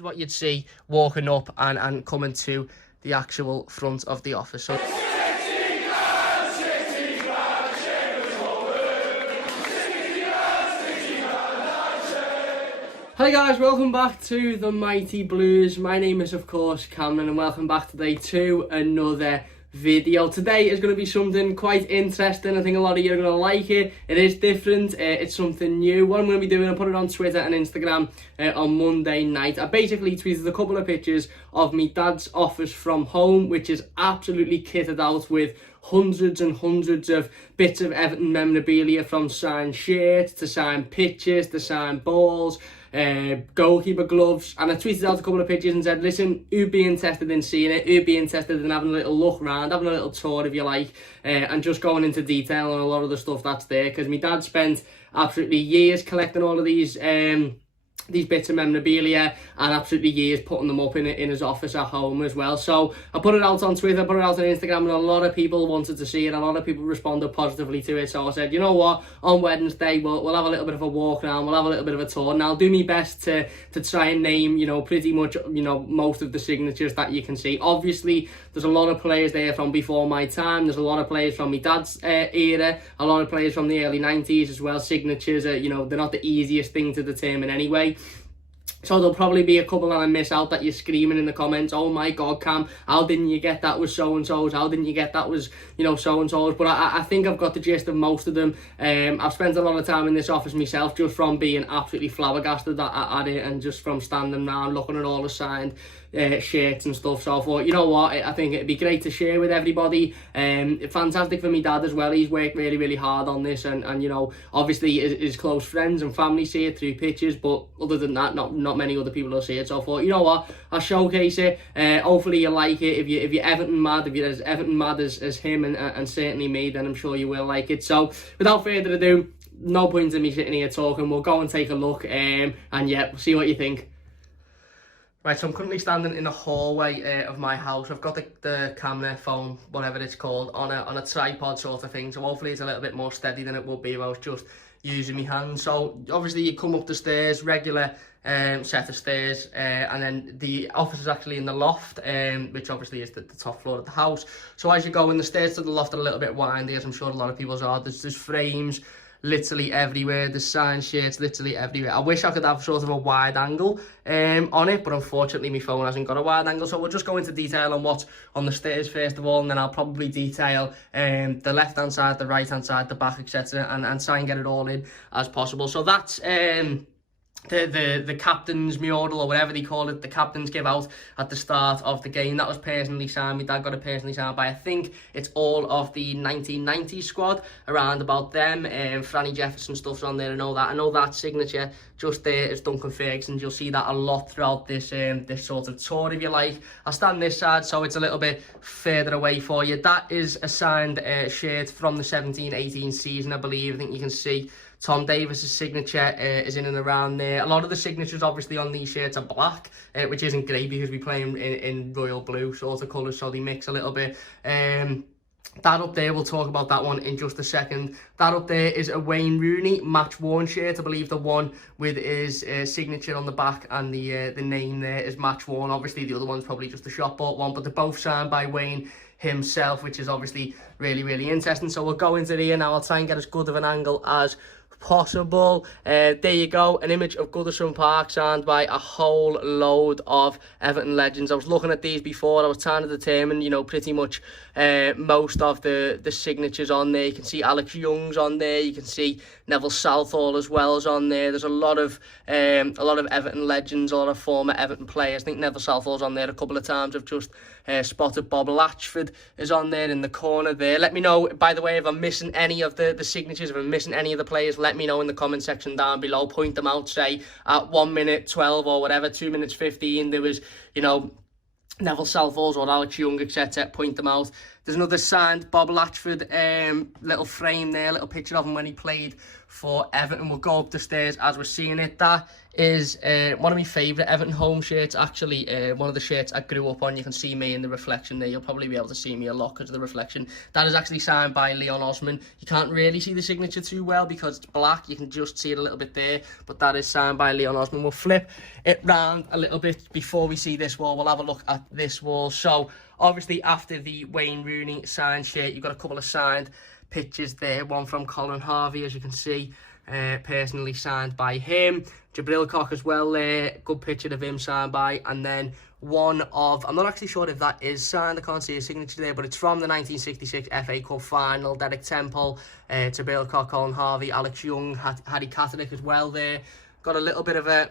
is what you'd see walking up and coming to the actual front of the office. So hi guys, welcome back to the Mighty Blues. My name is of course Cameron and welcome back today to another video. Today is going to be something quite interesting. I think a lot of you are going to like it. It is different, it's something new. What I'm going to be doing, I put it on Twitter and Instagram on Monday night. I basically tweeted a couple of pictures of me dad's office from home, which is absolutely kitted out with hundreds and hundreds of bits of Everton memorabilia, from signed shirts to signed pictures to signed balls, goalkeeper gloves. And I tweeted out a couple of pictures and said, listen, who'd be interested in seeing it, who'd be interested in having a little look around, having a little tour if you like, and just going into detail on a lot of the stuff that's there, because my dad spent absolutely years collecting all of these bits of memorabilia, and absolutely years putting them up in his office at home as well. So I put it out on Twitter, put it out on Instagram, and a lot of people wanted to see it. A lot of people responded positively to it. So I said, you know what, on Wednesday we'll have a little bit of a walk around, we'll have a little bit of a tour, and I'll do my best to try and name, you know, pretty much, you know, most of the signatures that you can see. Obviously there's a lot of players there from before my time, there's a lot of players from my dad's era, a lot of players from the early 90s as well. Signatures are, you know, they're not the easiest thing to determine anyway. So there'll probably be a couple that I miss out that you're screaming in the comments, oh my god Cam, how didn't you get that was so-and-so's, how didn't you get that was, you know, so-and-so's. But I think I've got the gist of most of them. I've spent a lot of time in this office myself, just from being absolutely flabbergasted at it, and just from standing around looking at all the signed shirts and stuff. So I thought, you know what, I think it'd be great to share with everybody. Fantastic for me dad as well. He's worked really hard on this, and you know, obviously his close friends and family see it through pictures, but other than that, not many other people will see it. So I thought, you know what, I'll showcase it. Hopefully you like it. If you're Everton mad, if you're as Everton mad as him and certainly me, then I'm sure you will like it. So without further ado, no point in me sitting here talking, we'll go and take a look, and yeah, we'll see what you think. Right, so I'm currently standing in the hallway of my house. I've got the camera, phone, whatever it's called, on a tripod sort of thing. So hopefully it's a little bit more steady than it would be if I was just using my hands. So obviously you come up the stairs, regular set of stairs, and then the office is actually in the loft, which obviously is the top floor of the house. So as you go in, the stairs to the loft are a little bit windy, as I'm sure a lot of people's are. There's frames literally everywhere, the signed shirts literally everywhere. I wish I could have sort of a wide angle on it, but unfortunately my phone hasn't got a wide angle. So we'll just go into detail on what's on the stairs first of all, and then I'll probably detail the left hand side, the right hand side, the back, etc., and try and get it all in as possible. So that's the captain's mural, or whatever they call it, the captains give out at the start of the game. That was personally signed. My dad got it personally signed by, I think it's all of the 1990 squad around about them. Franny Jefferson stuff's on there and all that. I know that signature just there is Duncan Ferguson's. You'll see that a lot throughout this this sort of tour, if you like. I'll stand this side so it's a little bit further away for you. That is a signed shirt from the 17-18 season, I believe. I think you can see Tom Davis's signature is in and around there. A lot of the signatures obviously on these shirts are black, which isn't great because we play in royal blue sort of colours, so they mix a little bit. That up there, we'll talk about that one in just a second. That up there is a Wayne Rooney match worn shirt. I believe the one with his signature on the back and the name there is match worn. Obviously the other one's probably just a shop bought one, but they're both signed by Wayne himself, which is obviously really interesting. So we'll go into here now. I'll try and get as good of an angle as possible. There you go, an image of Goodison Park signed by a whole load of Everton legends. I was looking at these before, I was trying to determine, you know, pretty much most of the signatures on there. You can see Alex Young's on there, you can see Neville Southall as well as on there. There's a lot of Everton legends, a lot of former Everton players. I think Neville Southall's on there a couple of times. I've just spotted Bob Latchford is on there in the corner there. Let me know, by the way, if I'm missing any of the signatures, if I'm missing any of the players, let me know in the comment section down below. Point them out, say at 1 minute 12 or whatever, 2 minutes 15 there was, you know, Neville Southall's or Alex Young, etc. Point them out. There's another signed Bob Latchford little frame there, little picture of him when he played for Everton. We'll go up the stairs as we're seeing it. That is one of my favourite Everton home shirts, actually. One of the shirts I grew up on. You can see me in the reflection there. You'll probably be able to see me a lot because of the reflection. That is actually signed by Leon Osman. You can't really see the signature too well because it's black. You can just see it a little bit there, but that is signed by Leon Osman. We'll flip it round a little bit before we see this wall. We'll have a look at this wall. So obviously after the Wayne Rooney signed shirt, you've got a couple of signed pictures there. One from Colin Harvey, as you can see, personally signed by him. Jabril Cock as well there, good picture of him signed by. And then one of, I'm not actually sure if that is signed, I can't see his signature there, but it's from the 1966 FA Cup final. Derek Temple, Jabril Cock, Colin Harvey, Alex Young, Harry Catterick as well there. Got a little bit of a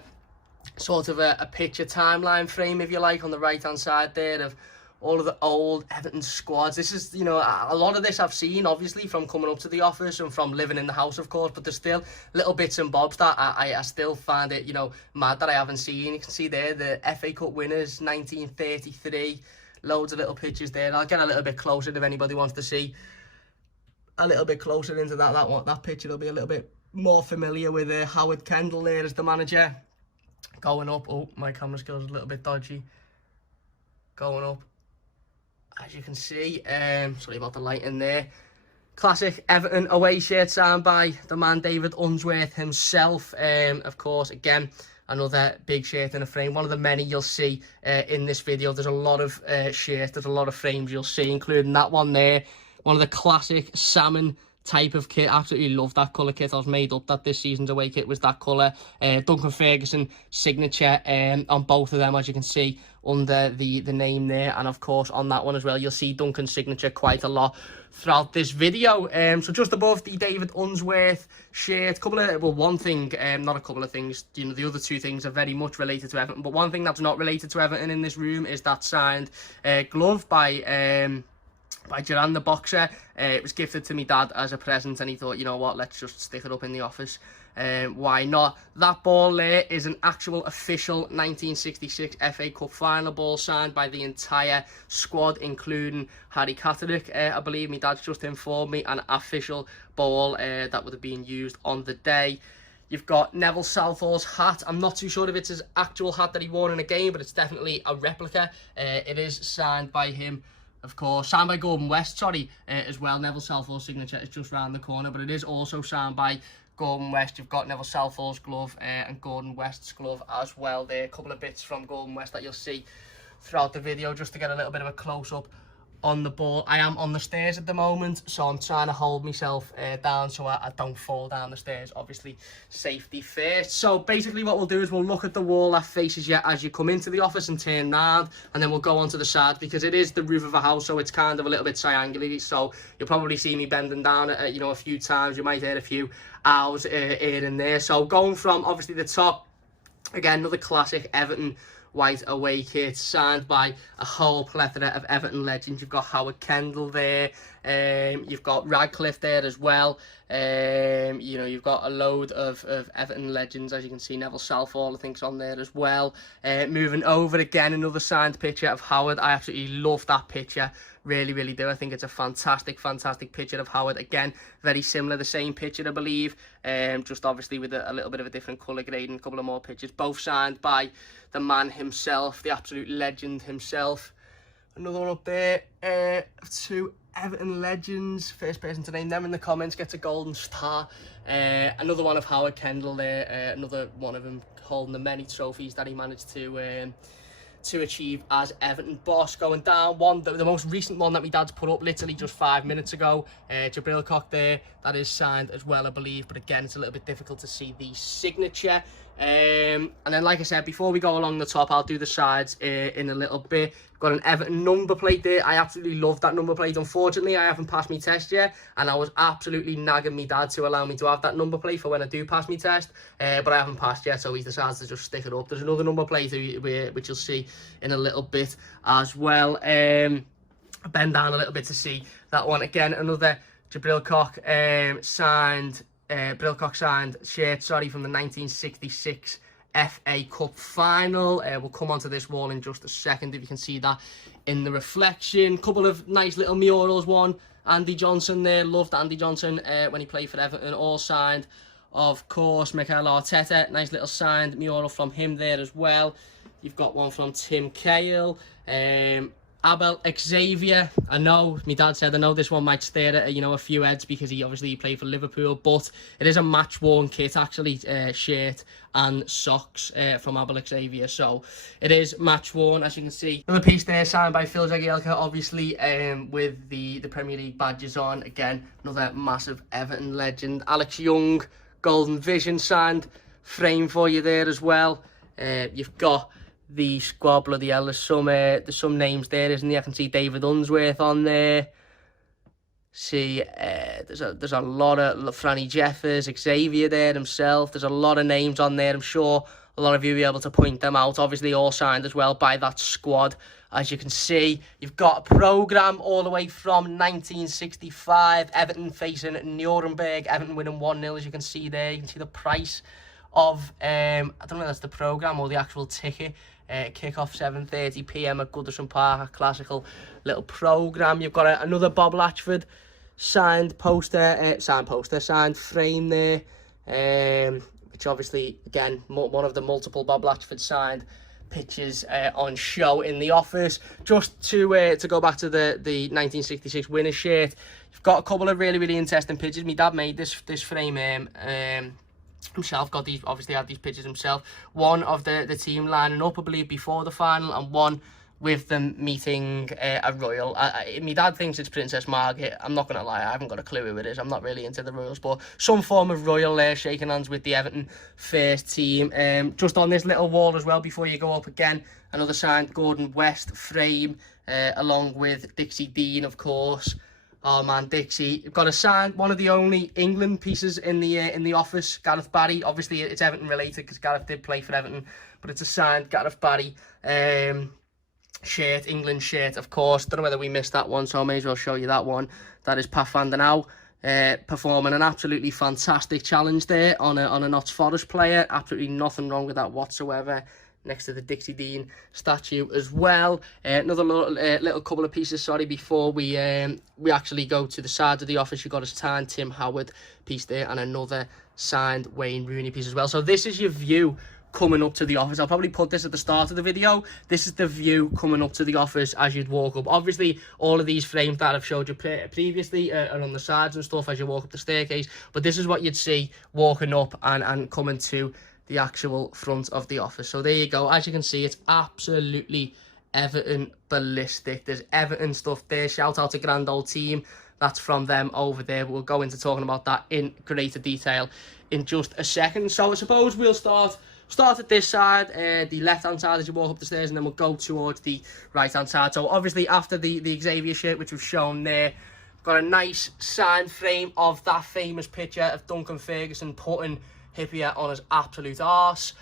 sort of a picture timeline frame, if you like, on the right hand side there of all of the old Everton squads. This is, you know, a lot of this I've seen, obviously, from coming up to the office and from living in the house, of course, but there's still little bits and bobs that I still find it, you know, mad that I haven't seen. You can see there the FA Cup winners, 1933, loads of little pictures there. I'll get a little bit closer if anybody wants to see a little bit closer into that picture. Will be a little bit more familiar with Howard Kendall there as the manager. Going up, oh, my camera skills are a little bit dodgy. Going up, as you can see, sorry about the light in there. Classic Everton away shirt signed by the man David Unsworth himself. Of course, again, another big shirt in a frame. One of the many you'll see in this video. There's a lot of shirts, there's a lot of frames you'll see, including that one there. One of the classic salmon type of kit. Absolutely love that colour kit. I was made up that this season's away kit was that colour. Duncan Ferguson signature on both of them, as you can see under the name there, and of course on that one as well you'll see Duncan's signature quite a lot throughout this video. So just above the David Unsworth shirt, one thing, not a couple of things, you know, the other two things are very much related to Everton, but one thing that's not related to Everton in this room is that signed glove by Duran the boxer. It was gifted to me dad as a present, and he thought, you know what, let's just stick it up in the office. Why not? That ball there is an actual official 1966 FA Cup final ball signed by the entire squad, including Harry Catterick. I believe my dad's just informed me, an official ball that would have been used on the day. You've got Neville Southall's hat. I'm not too sure if it's his actual hat that he wore in a game, but it's definitely a replica. It is signed by him, of course, signed by Gordon West, as well. Neville Southall's signature is just round the corner, but it is also signed by Gordon West. You've got Neville Southall's glove and Gordon West's glove as well there. A couple of bits from Gordon West that you'll see throughout the video, just to get a little bit of a close-up on the ball. I am on the stairs at the moment, so I'm trying to hold myself down so I don't fall down the stairs. Obviously, safety first. So basically what we'll do is we'll look at the wall that faces you as you come into the office and turn round, and then we'll go onto the side, because it is the roof of a house, so it's kind of a little bit triangular. So you'll probably see me bending down you know, a few times. You might hear a few owls here and there. So going from obviously the top, again, another classic Everton white away kit signed by a whole plethora of Everton legends. You've got Howard Kendall there, you've got Radcliffe there as well. You know, you've got a load of Everton legends, as you can see. Neville Southall, I think, is on there as well. Moving over, again, another signed picture of Howard. I absolutely love that picture, really, really do. I think it's a fantastic picture of Howard. Again, very similar, the same picture, I believe, just obviously with a little bit of a different colour grade and a couple of more pictures, both signed by the man himself, the absolute legend himself. Another one up there, two Everton legends. First person to name them in the comments gets a golden star. Another one of Howard Kendall there, another one of him holding the many trophies that he managed to achieve as Everton boss. Going down, the most recent one that my dad's put up literally just 5 minutes ago, Jabril Cock there, that is signed as well, I believe, but again, it's a little bit difficult to see the signature. And then, like I said, before we go along the top, I'll do the sides in a little bit. Got an Everton number plate there. I absolutely love that number plate. Unfortunately, I haven't passed my test yet, and I was absolutely nagging me dad to allow me to have that number plate for when I do pass my test, but I haven't passed yet, so he's decided to just stick it up. There's another number plate which you'll see in a little bit as well. Bend down a little bit to see that one. Again, another Jabril Cock signed shirt, from the 1966 FA Cup final. We'll come onto this wall in just a second, if you can see that in the reflection. Couple of nice little murals. One, Andy Johnson there, loved Andy Johnson when he played for Everton, all signed of course, Mikel Arteta. Nice little signed mural from him there as well. You've got one from Tim Cahill. Abel Xavier. I know my dad said I know this one might stare at a few heads because he obviously played for Liverpool, but it is a match worn kit actually, shirt and socks from Abel Xavier, so it is match worn, as you can see. Another piece there signed by Phil Jagielka, obviously, with the Premier League badges on. Again, another massive Everton legend. Alex Young, Golden Vision signed frame for you there as well. You've got the squad, bloody hell, there's some names there, isn't there? I can see David Unsworth on there. See, there's a lot of Franny Jeffers, Xavier there himself. There's a lot of names on there. I'm sure a lot of you will be able to point them out. Obviously, all signed as well by that squad. As you can see, you've got a programme all the way from 1965. Everton facing Nuremberg. Everton winning 1-0, as you can see there. You can see the price of, I don't know if that's the programme or the actual ticket. Kick-off 7:30 p.m. at Goodison Park, a classical little programme. You've got another Bob Latchford signed frame there, which obviously, again, one of the multiple Bob Latchford signed pictures on show in the office. Just to go back to the 1966 winner shirt, you've got a couple of really interesting pictures. My dad made this frame himself, obviously had these pictures himself. One of the team lining up, I believe, before the final, and one with them meeting a royal. My dad thinks it's Princess Margaret. I'm not going to lie, I haven't got a clue who it is. I'm not really into the royals, but some form of royal there, shaking hands with the Everton first team. Just on this little wall as well, before you go up again, another signed Gordon West frame, along with Dixie Dean, of course. Oh man, Dixie. You've got a signed, one of the only England pieces in the office, Gareth Barry. Obviously, it's Everton related because Gareth did play for Everton, but it's a signed Gareth Barry shirt, England shirt, of course. Don't know whether we missed that one, so I may as well show you that one. That is Pat van den Hauw, performing an absolutely fantastic challenge there on a Notts Forest player. Absolutely nothing wrong with that whatsoever. Next to the Dixie Dean statue as well. Another little couple of pieces, sorry, before we actually go to the side of the office. You've got a signed Tim Howard piece there and another signed Wayne Rooney piece as well. So this is your view coming up to the office. I'll probably put this at the start of the video. This is the view coming up to the office as you'd walk up. Obviously, all of these frames that I've showed you previously are on the sides and stuff as you walk up the staircase. But this is what you'd see walking up and coming to the actual front of the office. So there you go. As you can see, it's absolutely Everton ballistic. There's Everton stuff there. Shout out to Grand Old Team. That's from them over there. We'll go into talking about that in greater detail in just a second. So I suppose we'll start at this side, the left-hand side as you walk up the stairs, and then we'll go towards the right-hand side. So obviously after the Xavier shirt, which we've shown there, got a nice signed frame of that famous picture of Duncan Ferguson putting Hippier on his absolute arse,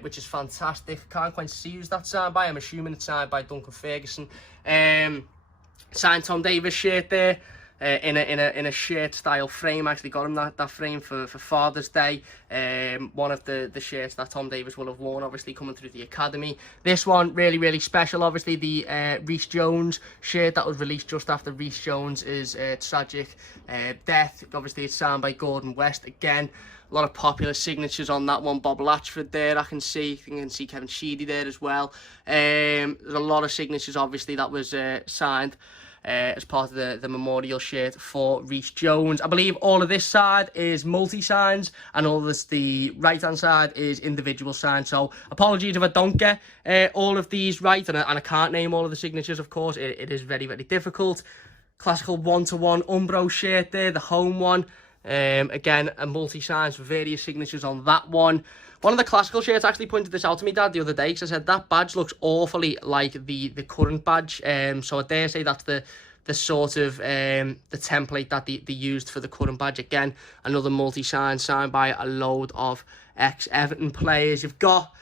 which is fantastic. Can't quite see who's that signed by. I'm assuming it's signed by Duncan Ferguson. Signed Tom Davis shirt there, in a shirt style frame. I actually got him that frame for Father's Day. One of the shirts that Tom Davis will have worn, obviously coming through the academy. This one really special. Obviously the Reece Jones shirt that was released just after Reece Jones' tragic death. Obviously it's signed by Gordon West again. A lot of popular signatures on that one. Bob Latchford there, I can see Kevin Sheedy there as well. There's a lot of signatures obviously that was signed as part of the memorial shirt for Reece Jones. I believe all of this side is multi-signs and all this, the right-hand side is individual signs. So apologies if I don't get all of these right, and I can't name all of the signatures, of course. It is very difficult. Classical one-to-one Umbro shirt there, the home one. Again, a multi-signs for various signatures on that one. One of the classical shirts actually pointed this out to me, Dad, the other day, because I said that badge looks awfully like the current badge. So I dare say that's the sort of the template that they used for the current badge. Again, another multi-sign signed by a load of ex-Everton players. You've got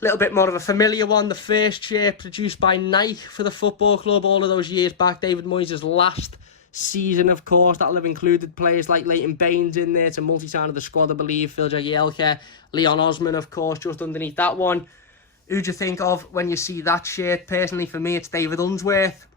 a little bit more of a familiar one, the first shirt produced by Nike for the football club all of those years back. David Moyes' last season, of course. That'll have included players like Leighton Baines in there. It's a multi-sign of the squad, I believe. Phil Jagielka, Leon Osman, of course, just underneath that one. Who do you think of when you see that shirt? Personally, for me, it's David Unsworth.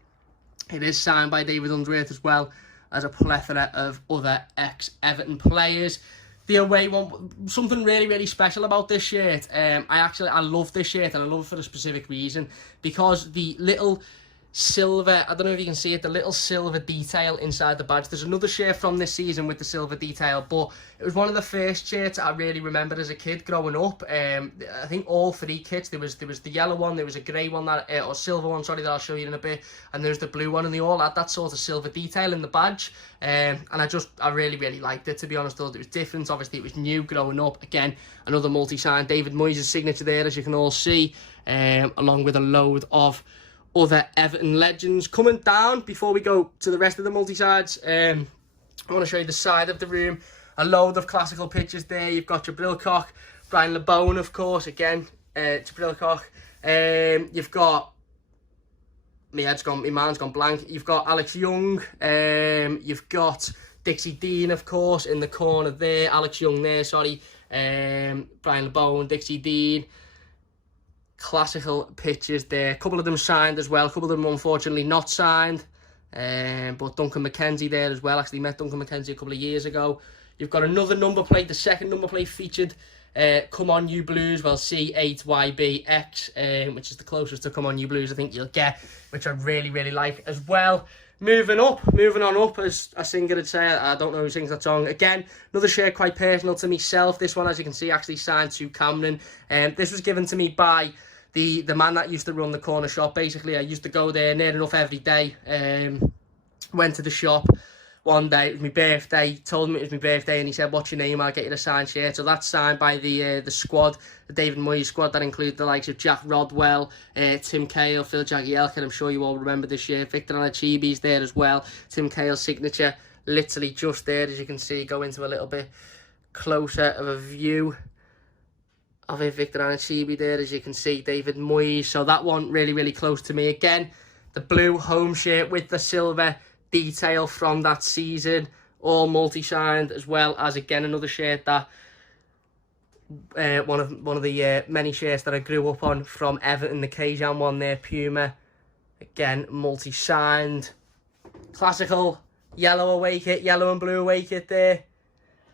It is signed by David Unsworth as well as a plethora of other ex-Everton players. the away one, something really special about this shirt. I love this shirt, and I love it for a specific reason, because the little silver, I don't know if you can see it, the little silver detail inside the badge. There's another shirt from this season with the silver detail, but it was one of the first shirts I really remembered as a kid growing up. I think all three kits, there was the yellow one, there was a grey one, that or silver one, sorry, that I'll show you in a bit, and there's the blue one, and they all had that sort of silver detail in the badge. And I really liked it, to be honest. Thought it was different. Obviously it was new growing up. Again, another multi-sign, David Moyes' signature there, as you can all see, along with a load of other Everton legends. Coming down, before we go to the rest of the multi-sides, I want to show you the side of the room. A load of classical pictures there. You've got Jabril, Brian LeBone, of course, again, Jabril. You've got, my mind's gone blank. You've got Alex Young, you've got Dixie Dean, of course, in the corner there. Alex Young there, sorry. Brian LeBone, Dixie Dean. Classical pictures there. A couple of them signed as well. A couple of them unfortunately not signed. But Duncan McKenzie there as well. Actually met Duncan McKenzie a couple of years ago. You've got another number plate. The second number plate featured Come On You Blues, well, C8YBX, which is the closest to Come On You Blues I think you'll get, which I really like as well. Moving on up, as a singer would say. I don't know who sings that song. Again, another shirt quite personal to myself. This one, as you can see, actually signed to Cameron. This was given to me by the man that used to run the corner shop. Basically, I used to go there near enough every day. Went to the shop one day, it was my birthday, told me it was my birthday, and he said, "What's your name? I'll get you a signed shirt." So that's signed by the squad, the David Moyes squad, that includes the likes of Jack Rodwell, Tim Cahill, Phil Jagielka, I'm sure you all remember this shirt. Victor Anachibi's there as well. Tim Cahill's signature, literally just there, as you can see. Go into a little bit closer of a view of it. Victor Anachibi there, as you can see. David Moyes, so that one really close to me. Again, the blue home shirt with the silver detail from that season, all multi-signed, as well as, again, another shirt that one of the many shirts that I grew up on from Everton, the Kjan one there, Puma, again multi-signed. Classical yellow away kit, yellow and blue away kit there.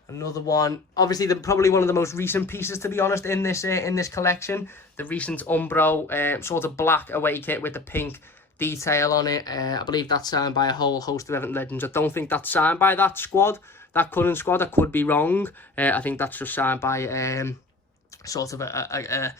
Another one, obviously probably one of the most recent pieces, to be honest, in this collection. The recent Umbro sort of black away kit with the pink detail on it. I believe that's signed by a whole host of Everton legends. I don't think that's signed by that squad, that current squad. I could be wrong. I think that's just signed by sort of a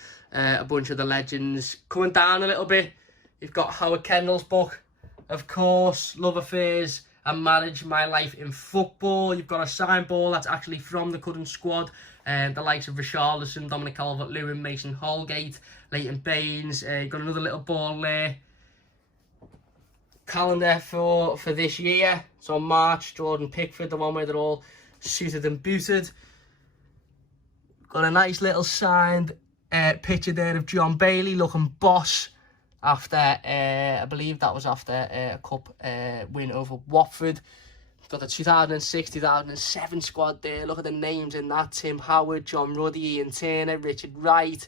bunch of the legends. Coming down a little bit, you've got Howard Kendall's book, of course, Love Affairs and Marriage, My Life in Football. You've got a signed ball that's actually from the current squad. The likes of Richarlison, Dominic Calvert-Lewin, Mason Holgate, Leighton Baines. You've got another little ball there. Calendar for this year. So March, Jordan Pickford, the one where they're all suited and booted. Got a nice little signed picture there of John Bailey looking boss after, I believe that was after a cup win over Watford. Got the 2006-2007 squad there. Look at the names in that. Tim Howard, John Ruddy, Ian Turner, Richard Wright.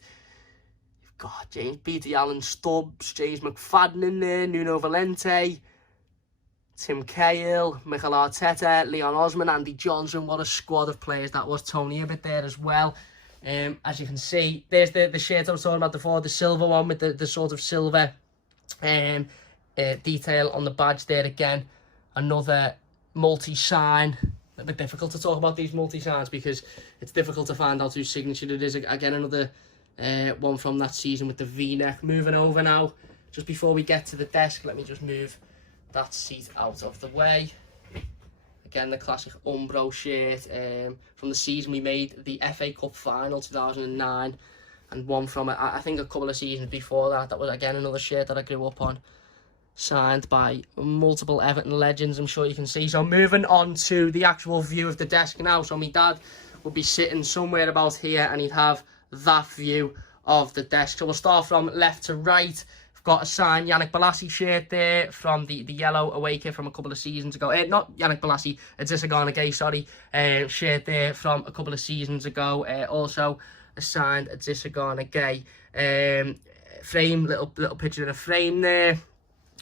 God, James Beattie, Alan Stubbs, James McFadden in there, Nuno Valente, Tim Cahill, Mikel Arteta, Leon Osman, Andy Johnson. What a squad of players that was. Tony Abbott there as well. As you can see, there's the shirt I was talking about before, the silver one with the sort of silver detail on the badge there. Again, another multi-sign. A bit difficult to talk about these multi-signs because it's difficult to find out whose signature it is. Again, another one from that season with the V-neck. Moving over now, just before we get to the desk, let me just move that seat out of the way. Again, the classic Umbro shirt from the season we made the FA Cup final 2009, and one from I think a couple of seasons before that. That was again another shirt that I grew up on, signed by multiple Everton legends, I'm sure you can see. So moving on to the actual view of the desk now. So my dad would be sitting somewhere about here and he'd have that view of the desk. So we'll start from left to right. I've got a signed Yannick Bolasie shirt there from the yellow away kit from a couple of seasons ago. Not Yannick Bolasie, Adissa Gay, sorry. Shirt there from a couple of seasons ago. Also a signed Adissa Gay frame, little picture in a frame there.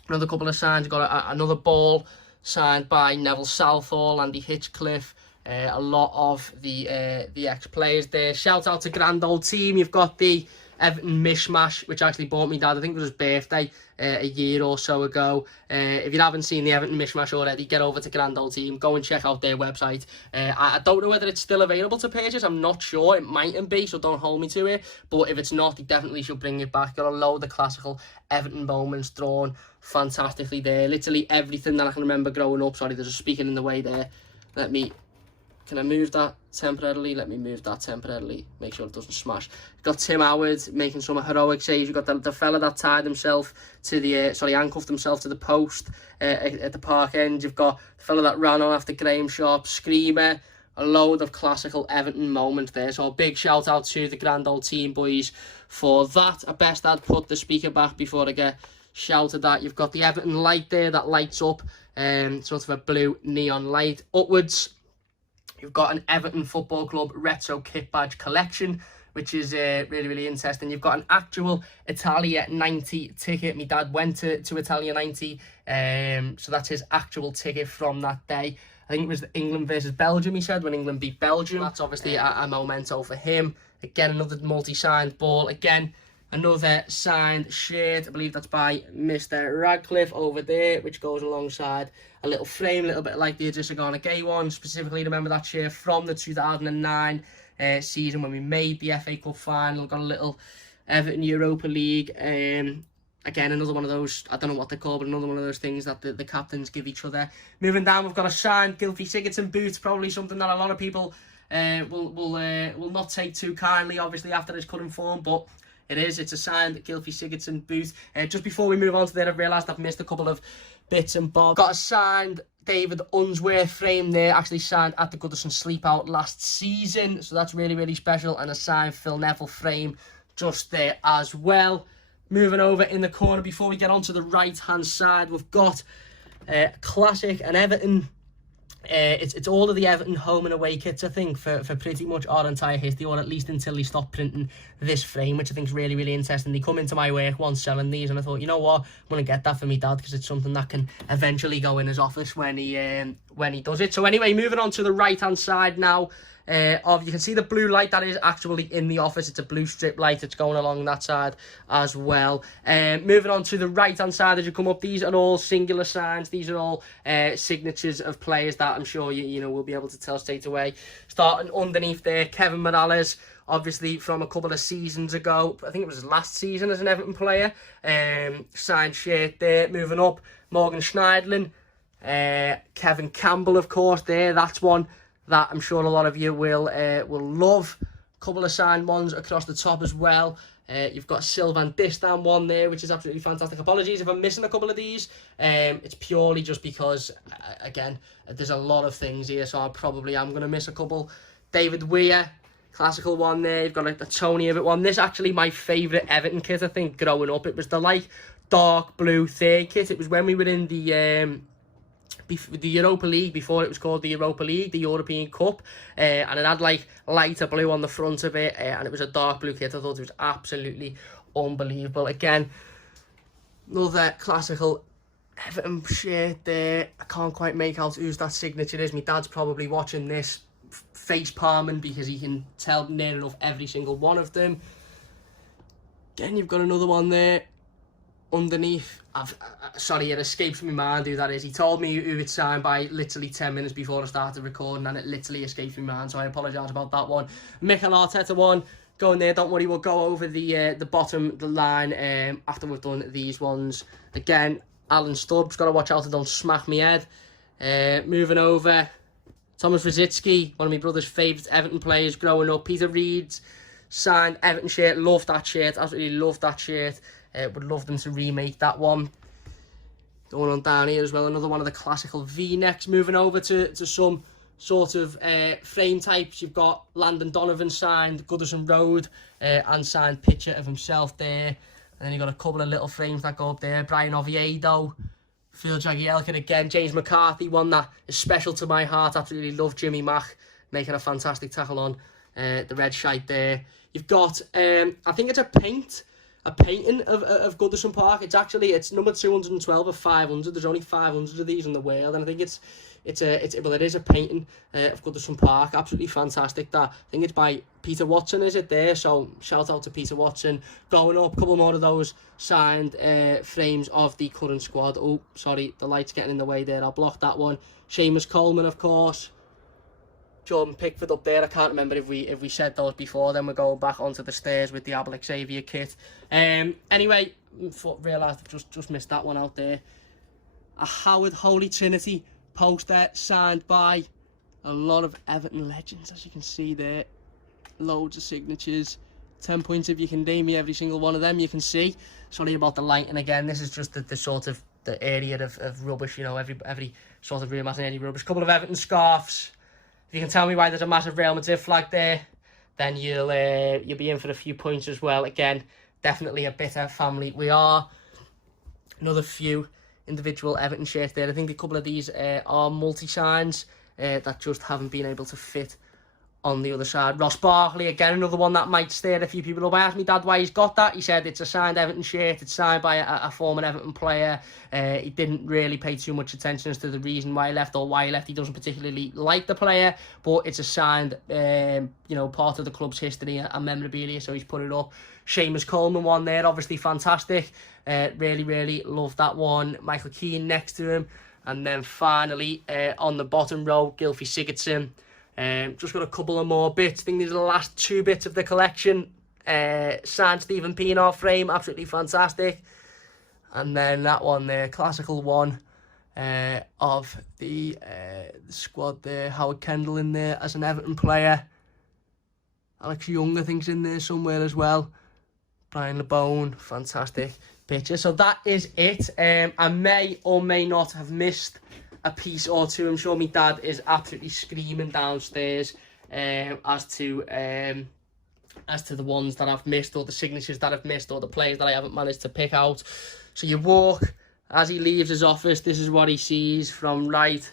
Another couple of signs. Got another ball signed by Neville Southall, Andy Hitchcliffe, A lot of the ex-players there. Shout out to grand old team. You've got the Everton mishmash, which actually bought me dad, I think it was his birthday a year or so ago. If you haven't seen the Everton mishmash already, get over to grand old team, go and check out their website. I don't know whether it's still available to purchase, I'm not sure, it mightn't be, so don't hold me to it, but if it's not, they definitely should bring it back. Got a load of classical Everton moments drawn fantastically there, literally everything that I can remember growing up. Sorry, there's a speaking in the way there. Can I move that temporarily? Let me move that temporarily. Make sure it doesn't smash. You've got Tim Howard making some heroic saves. You've got the fella that tied himself to the, handcuffed himself to the post at the park end. You've got the fella that ran on after Graham Sharp, screamer. A load of classical Everton moments there. So a big shout out to the grand old team boys for that. I best I'd put the speaker back before I get shouted at. You've got the Everton light there that lights up. Sort of a blue neon light. Upwards, you've got an Everton Football Club retro kit badge collection, which is really, really interesting. You've got an actual Italia 90 ticket. My dad went to Italia 90, so that's his actual ticket from that day. I think it was England versus Belgium, he said, when England beat Belgium. That's obviously a memento for him. Again, another multi-signed ball. Again, another signed shirt. I believe that's by Mr. Radcliffe over there, which goes alongside a little frame, a little bit like the Adisagana Gay one. Specifically, remember that shirt from the 2009 season when we made the FA Cup final. Got a little Everton Europa League. Again, another one of those, I don't know what they're called, but another one of those things that the captains give each other. Moving down, we've got a signed Gylfi Sigurdsson boot, probably something that a lot of people will not take too kindly, obviously, after his current form, but it's a signed Gylfi Sigurdsson boot. Just before we move on to there, I've realised I've missed a couple of bits and bobs. Got a signed David Unsworth frame there, actually signed at the Goodison Sleep Out last season, so that's really, really special, and a signed Phil Neville frame just there as well. Moving over in the corner, before we get onto the right-hand side, we've got classic and Everton. It's all of the Everton home and away kits, I think, for pretty much our entire history, or at least until they stop printing this frame, which I think is really, really interesting. They come into my work once selling these, and I thought, you know what, I'm going to get that for me dad, because it's something that can eventually go in his office when he does it. So anyway, moving on to the right-hand side now. You can see the blue light that is actually in the office. It's a blue strip light. It's going along that side as well. Moving on to the right hand side as you come up, these are all singular signs. These are all signatures of players that I'm sure you will be able to tell straight away. Starting underneath there, Kevin Morales, obviously from a couple of seasons ago. I think it was his last season as an Everton player. Signed shirt there. Moving up, Morgan Schneidlin, Kevin Campbell, of course. That's one that I'm sure a lot of you will love. A couple of signed ones across the top as well. You've got Sylvan Distan one there, which is absolutely fantastic. Apologies if I'm missing a couple of these. It's purely just because, again, there's a lot of things here, so I probably am going to miss a couple. David Weir, classical one there. You've got a Tony Abbott one. This is actually my favourite Everton kit, I think, growing up. It was the dark blue third kit. It was when we were in the Europa League, before it was called the Europa League, the European Cup, and it had lighter blue on the front of it, and it was a dark blue kit. I thought it was absolutely unbelievable. Again, another classical Everton shirt there. I can't quite make out whose that signature is. My dad's probably watching this face palming because he can tell near enough every single one of them. Again, you've got another one there underneath. Sorry, it escapes my mind who that is. He told me who it's signed by literally 10 minutes before I started recording, and it literally escapes my mind, so I apologise about that one. Mikel Arteta one, going there. Don't worry, we'll go over the bottom, the line, after we've done these ones. Again, Alan Stubbs, got to watch out I don't smack my head. Moving over, Thomas Rosicky, one of my brother's favourite Everton players growing up. Peter Reed's signed Everton shirt, love that shirt, absolutely love that shirt. Would love them to remake that one. Going on down here as well, another one of the classical V-necks. Moving over to some sort of frame types. You've got Landon Donovan signed, Goodison Road, and signed picture of himself there. And then you've got a couple of little frames that go up there. Brian Oviedo, Phil Jagielka again, James McCarthy, one that is special to my heart. Absolutely love Jimmy Mack, making a fantastic tackle on the red shite there. You've got, I think it's a painting of Goodison Park. It's number 212 of 500. There's only 500 of these in the world, and I think it's It is a painting of Goodison Park, absolutely fantastic. That, I think it's by Peter Watson, is it there? So shout out to Peter Watson. Going up, a couple more of those signed frames of the current squad. Oh, sorry, the light's getting in the way there. I'll block that one. Seamus Coleman, of course. Jordan Pickford up there. I can't remember if we said those before. Then we're going back onto the stairs with the Abel Xavier kit. Anyway, realised I've just missed that one out there. A Howard Holy Trinity poster signed by a lot of Everton legends, as you can see there. Loads of signatures. 10 points if you can name me every single one of them. You can see. Sorry about the lighting again. This is just the sort of the area of rubbish. You know, every sort of room has any rubbish. Couple of Everton scarves. If you can tell me why there's a massive Real Madrid flag there, then you'll be in for a few points as well. Again, definitely a bitter family we are. Another few individual Everton shirts there. I think a couple of these are multi-signs that just haven't been able to fit on the other side. Ross Barkley, again, another one that might stir a few people up. I asked my dad why he's got that. He said it's a signed Everton shirt. It's signed by a former Everton player. He didn't really pay too much attention as to the reason why he left or why he left. He doesn't particularly like the player, but it's a signed, part of the club's history and memorabilia, so he's put it up. Seamus Coleman one there, obviously fantastic. Really love that one. Michael Keane next to him. And then finally, on the bottom row, Gylfi Sigurdsson. Just got a couple of more bits. I think these are the last two bits of the collection. Signed Stephen Pienaar frame, absolutely fantastic. And then that one there, classical one of the squad there. Howard Kendall in there as an Everton player. Alex Young, I think's in there somewhere as well. Brian LeBone, fantastic picture. So that is it. I may or may not have missed a piece or two. I'm sure my dad is absolutely screaming downstairs as to the ones that I've missed, or the signatures that I've missed, or the players that I haven't managed to pick out. So you walk, as he leaves his office, this is what he sees from right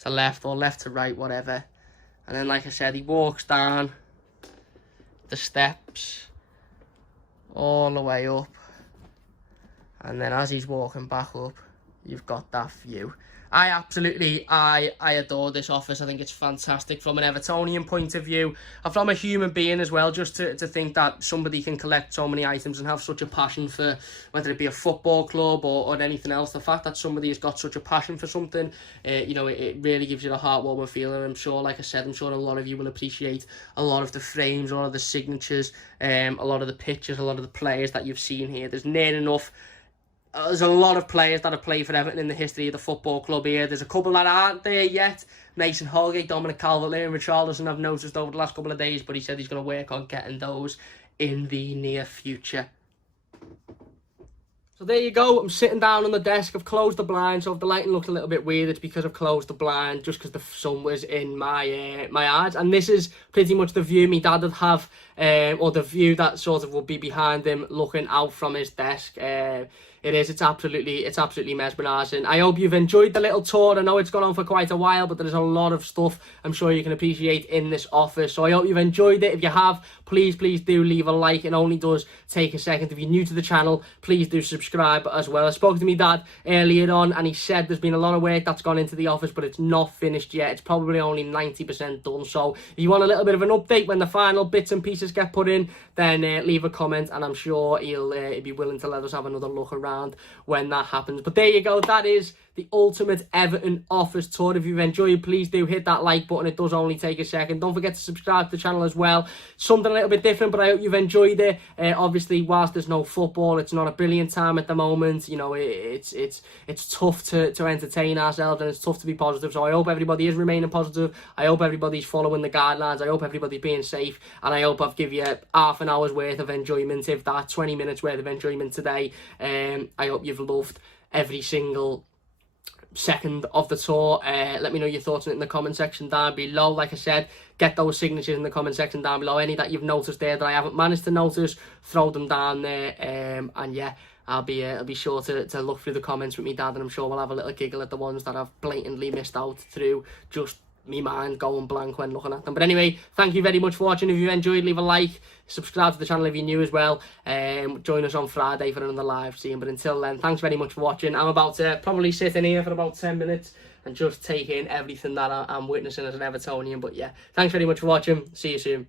to left, or left to right, whatever. And then, like I said, he walks down the steps all the way up, and then as he's walking back up, you've got that view. I adore this office. I think it's fantastic from an Evertonian point of view, and from a human being as well, just to think that somebody can collect so many items and have such a passion for, whether it be a football club or anything else. The fact that somebody has got such a passion for something, it really gives you a heartwarming feeling. I'm sure, like I said, I'm sure a lot of you will appreciate a lot of the frames, a lot of the signatures, a lot of the pictures, a lot of the players that you've seen here. There's near enough. There's a lot of players that have played for Everton in the history of the football club here. There's a couple that aren't there yet. Mason Holgate, Dominic Calvert-Lewin, Richarlison I've noticed over the last couple of days, but he said he's going to work on getting those in the near future. So there you go. I'm sitting down on the desk. I've closed the blind, so if the lighting looks a little bit weird, it's because I've closed the blind, just because the sun was in my eyes. And this is pretty much the view my dad would have, or the view that sort of would be behind him, looking out from his desk. It's absolutely mesmerising. I hope you've enjoyed the little tour. I know it's gone on for quite a while, but there's a lot of stuff I'm sure you can appreciate in this office. So I hope you've enjoyed it. If you have, please do leave a like. It only does take a second. If you're new to the channel, please do subscribe as well. I spoke to my dad earlier on, and he said there's been a lot of work that's gone into the office, but it's not finished yet. It's probably only 90% done. So if you want a little bit of an update when the final bits and pieces get put in, then leave a comment, and I'm sure he'll be willing to let us have another look around when that happens. But there you go. That is the ultimate Everton office tour. If you've enjoyed, please do hit that like button. It does only take a second. Don't forget to subscribe to the channel as well. Something a little bit different, but I hope you've enjoyed it. Obviously, whilst there's no football, it's not a brilliant time at the moment. You know, it's tough to entertain ourselves, and it's tough to be positive. So I hope everybody is remaining positive. I hope everybody's following the guidelines. I hope everybody's being safe, and I hope I've given you half an hour's worth of enjoyment, if that, 20 minutes worth of enjoyment today. I hope you've loved every single second of the tour. Let me know your thoughts on it in the comment section down below. Like I said, get those signatures in the comment section down below. Any that you've noticed there that I haven't managed to notice, throw them down there. And yeah, I'll be sure to look through the comments with me dad, and I'm sure we'll have a little giggle at the ones that I've blatantly missed out through just me mind going blank when looking at them. But anyway, thank you very much for watching. If you enjoyed, leave a like, subscribe to the channel if you're new as well. Join us on Friday for another live stream. But until then, thanks very much for watching. I'm about to probably sit in here for about 10 minutes and just take in everything that I'm witnessing as an Evertonian. But yeah, thanks very much for watching. See you soon.